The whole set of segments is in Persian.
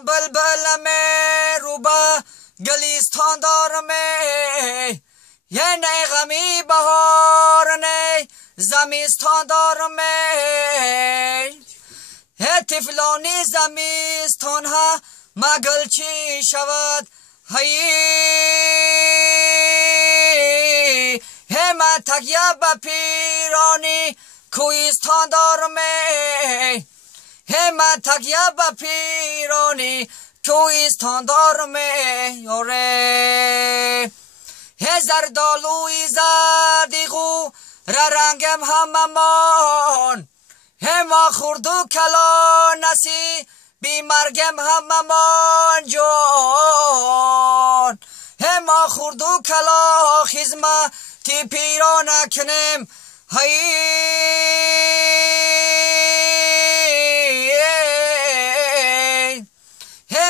بلبل میں روبا گلیستان دار میں یہ نئے غمی بهار نی زمستان دار میں ہے طفلانی زمستان ها مگل چی شود هی ما تکیه به پیرانی کوهستان دار میں ما تکیه به پیرانی کوهستان دار میں یاره زردالوی زردیغو رنگم هممان ما خوردو کلا نسی بیمرگم هممان جان ما خوردو کلا خزمه تی پیران کنیم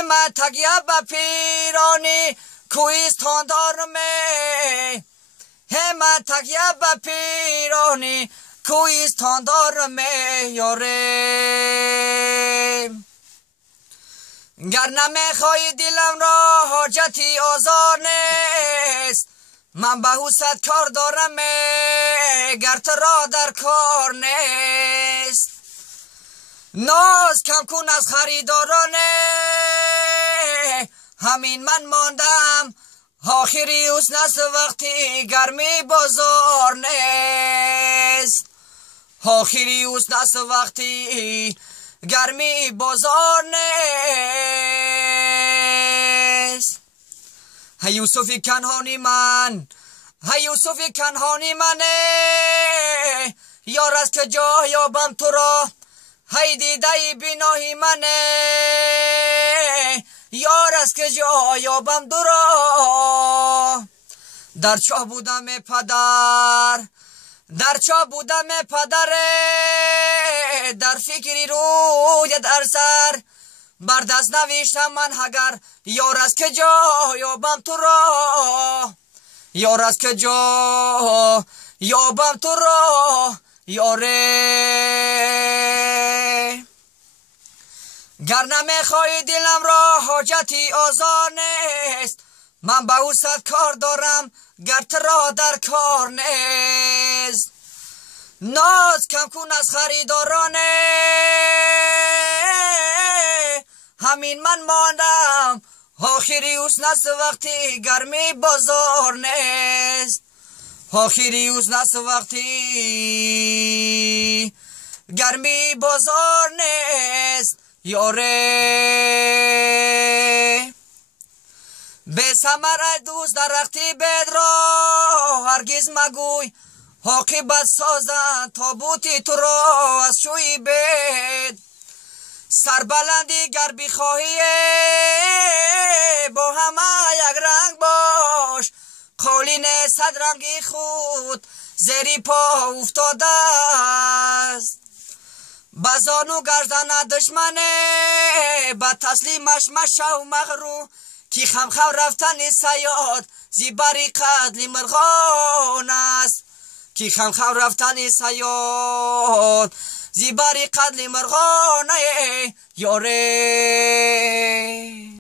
ما تکیه به پیرانی کوهستان دار میں ما تکیه به پیرانی کوهستان دار میں یاره گر نمیخوای دلم را حاجتی آزار نیست من به صد کار دارم گر تو را در کار نیست ناز کم کن از خریداران همین من ماندم آخری حسن است وقتی گرمی بازار نیست آخری حسن است وقتی گرمی بازار نیست هی یوسفی کنهانی من هی یوسفی کنهانی منه یار از که جا یابم تو را هی دیده بینایی منه یار از که جا یابم تو را در چاه بودم پدر در چاه بودم پدر در فکری روی در سر بر دست نوشتم من اگر یار از که جا یابم تو را یار از که جا یابم تو را یاره گر نمیخوای دلم را حاجتی آزار نیست من به او صد کار دارم گر تو را در کار نیست ناز کم کن از خریداران همین من ماندم آخری حسن است وقتی گرمی بازار نیست آخری حسن است وقتی گرمی بازار نیست یاره به ثمر دوست درختی بد را هرگز مگوی عاقبت سازند تابوتی تو را از شوی بد سربلندی گر بخواهی با همه یک رنگ باش قالین صد رنگی خود زیر پا افتاده است بزانو گردن دشمنه با تسلیمش مشو مغرو کی خمخم رفتن سیاد زیبری قتل مرغان است کی خمخم رفتن سیاد زیبری قتل مرغان یاره